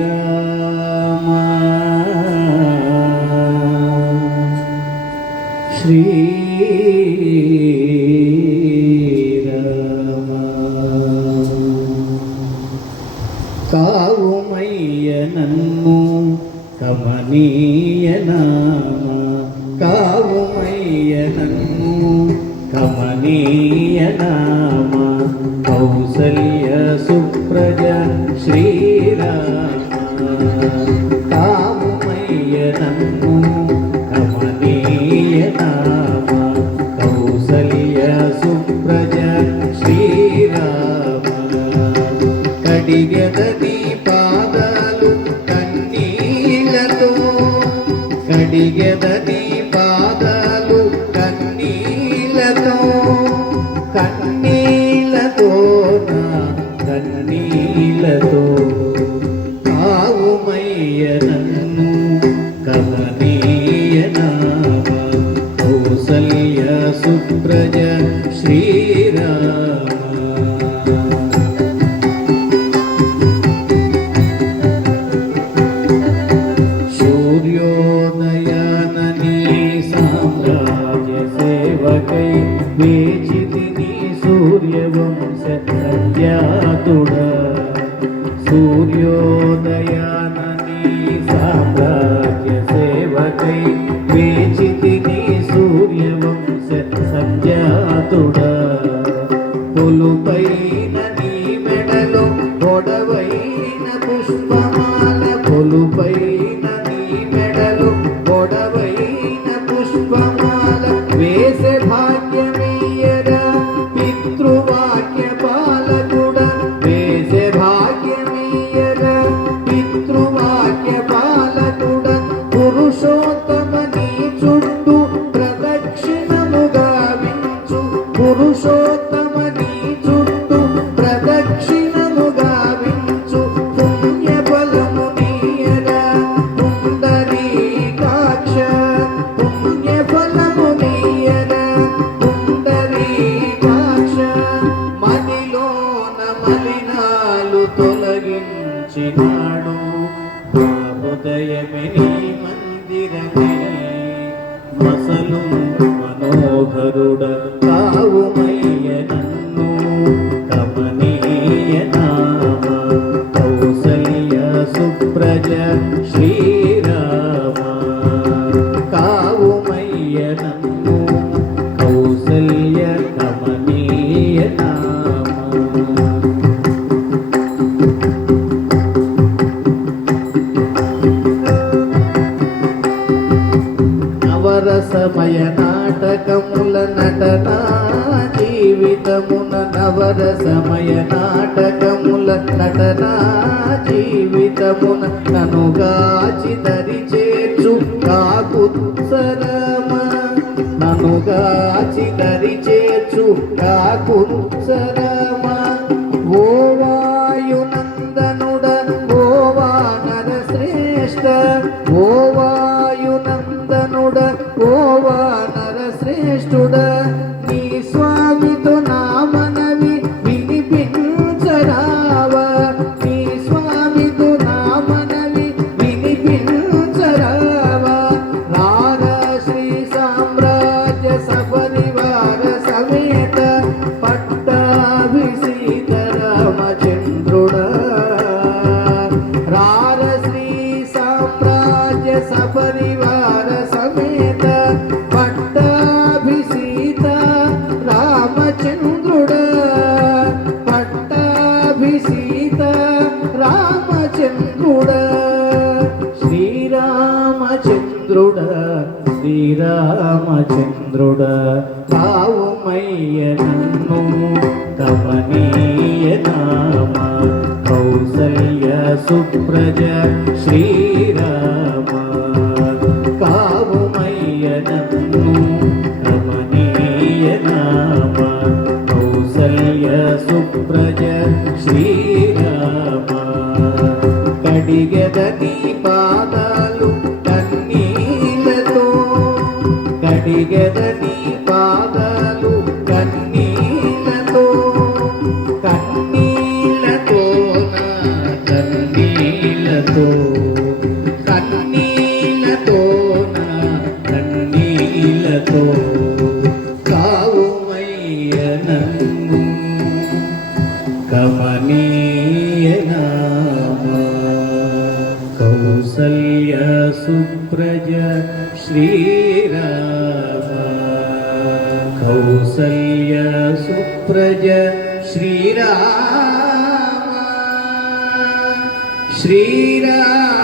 శ్రీరామ శ్రీరామ కావుమయ్య నన్ను కమనీయ నామ కావుమయ్య నన్ను కమనీయ నామ కౌసల్య సుప్రజ శ్రీరామ కావుమయ్య నన్ను కమనీయ నామ కౌసల్య సుప్రజ శ్రీరామ కడిగెదది పాదాలు కన్నీలతో కడిగెదది పాదాలు కన్నీలతో కన్నీలతో నా కన్నీలతో కావుమయ్య నన్ను కమనీయ నామ కౌసల్య సుప్రజ శ్రీరామ సూర్యోదయానని సామ్రాజ్య సేవకై వేచితిని సూర్యవంశ సంజాతుడ సూర్యోదయానని సామ్రాజ్య సేవకై వేచితిని సూర్యవంశ సంజాతుడ కొలుపైన నీ మెడలో పొడవైన పుష్పమాల కొలుపైన నీ మెడలో పొడవైన పుష్పమాల వేసే భాగ్యమయ్యరా పితృవాక్య పాలకుడ వేసే భాగ్యమయ్యరా పితృవాక్య పాలకుడ పురుషోత్తమ నీ చుట్టూ ప్రదక్షిణముగా వించు పురుషోత్తమ నీ చుట్టూ ప్రదక్షిణముగా వించు పుణ్య ఫలము నీయరా పుండరీకాక్ష పుణ్య ఫలము నీయరా పుండరీకాక్ష మదిలోన మలినాలు తొలగించినాడు మా హృదయమే నీ మందిరమే మసలు మనోహరుడ కావుమయ్య నన్ను కమనీయ నామ కౌసల్య సుప్రజ శ్రీరామ కావుమయ్య నన్ను కౌసల్య కమనీయ నామ నవరసమయ నాటకముల నటనా జీవితమున నవరసమయ నాటకముల నటనా జీవితమున ననుగాచి దరి చేర్చు కాకుత్సరమ ననుగాచి దరి చేర్చు కాకుత్సరమ ఓ వాయునందనుడ ఓ వానర శ్రేష్ఠ ఓ వాయునందనుడ ఓ వానర శ్రేష్ఠుడ నీ స్వామితో నా మనవి వినిపించరావా నీ స్వామితో నా మనవి వినిపించరావా రార శ్రీ సామ్రాజ్య సపరివార సమేత పట్టాభిషేక రామచంద్రుడ రార శ్రీ సామ్రాజ్య సపరివార సమేత పట్టాభిషేక రామచంద్రుడ పట్టాభిషేక రామచంద్రుడ శ్రీరామచంద్రుడ శ్రీరామచంద్రుడ కావుమయ్య నన్ను కమనీయ నామ కౌసల్య సుప్రజ శ్రీరామ కావుమయ్య నన్ను కమనీయ నామ కౌసల్య సుప్రజ శ్రీరామ కడిగెదనీ పాదాలు కన్నీలతో కడిగెదనీ పాదాలు కన్నీలతో కన్నీలతో నా కౌసల్య సుప్రజ శ్రీరామ కౌసల్య సుప్రజ శ్రీరామ శ్రీరామ